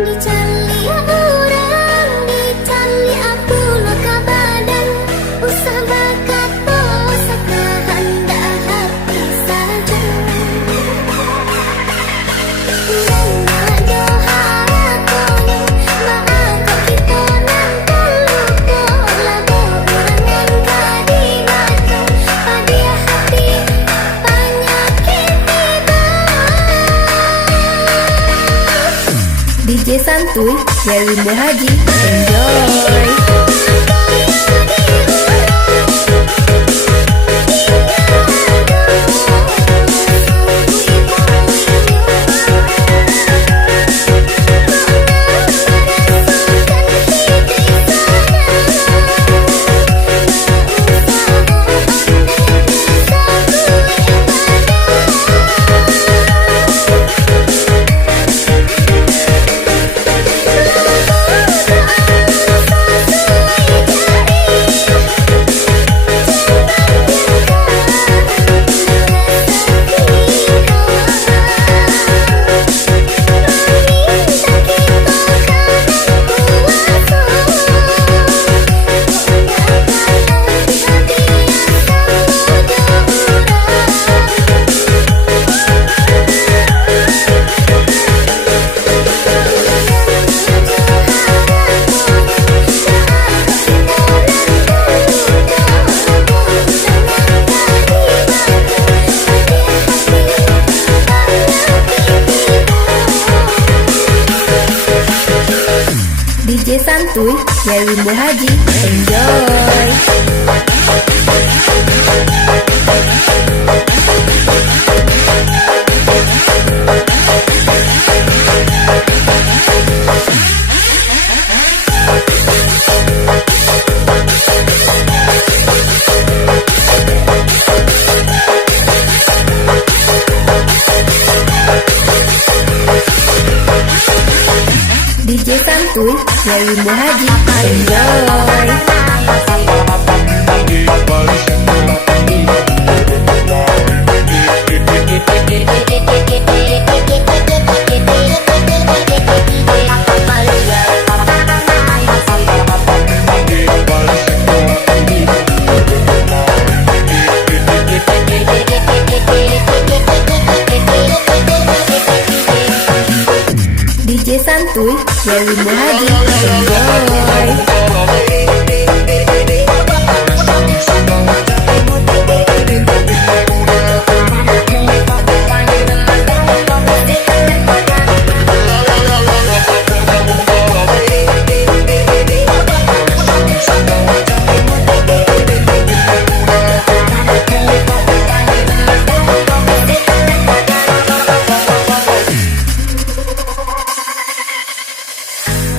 Dicali orang, dicali aku loka badan. Usah bakat posaka hendak hati saja. Nana doha kono, maako kita nan terluka. Lagu urangan kadimato, padia hati penyakit tiba. DJ Santuy dari Muhaji, enjoy. DJ Santuy dari Muhaji, enjoy. DJ Santuy dari Muhaji, enjoy. DJ Santuy dari Muhaji, enjoy.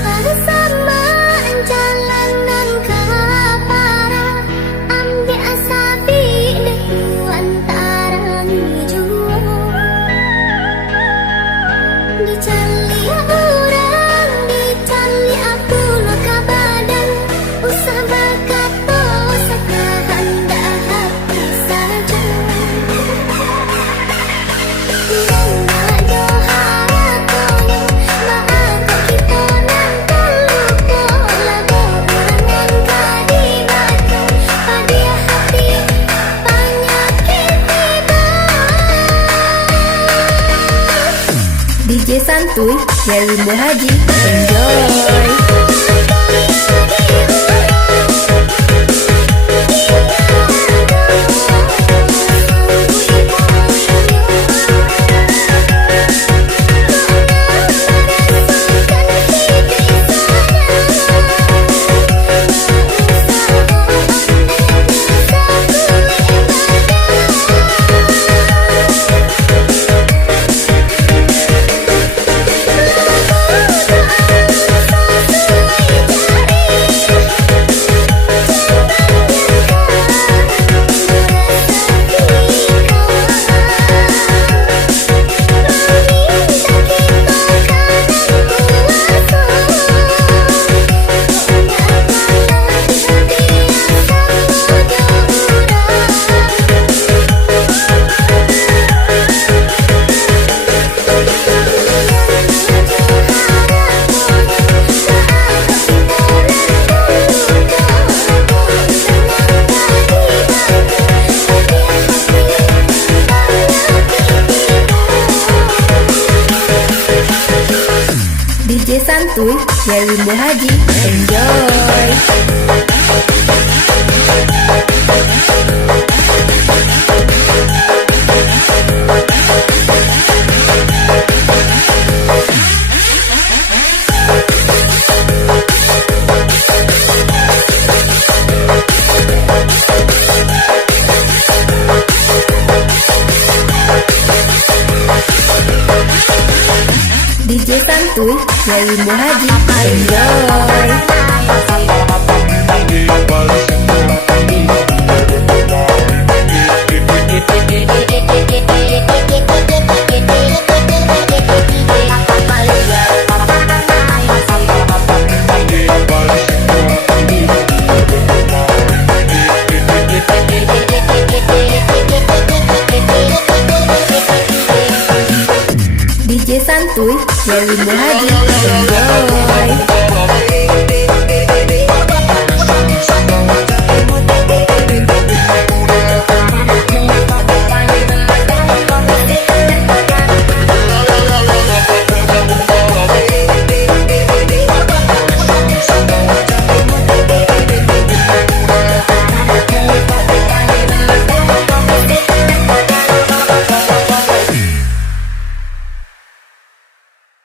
Bersama jalanan ke para ambil asabi deku antara jua. Dicali orang, dicali aku loka badan. Usah bakat posaka hendak hati saja. Nana doha kono, maako kita nan terluka. Lagu urangan kadimato, padia hati penyakit tiba. DJ Santuy dari Muhaji, enjoy. Aku DJ Santuy dari Muhaji. Enjoy. DJ Santuy dari Muhaji. Enjoy. DJ Santuy dari Muhaji. Enjoy.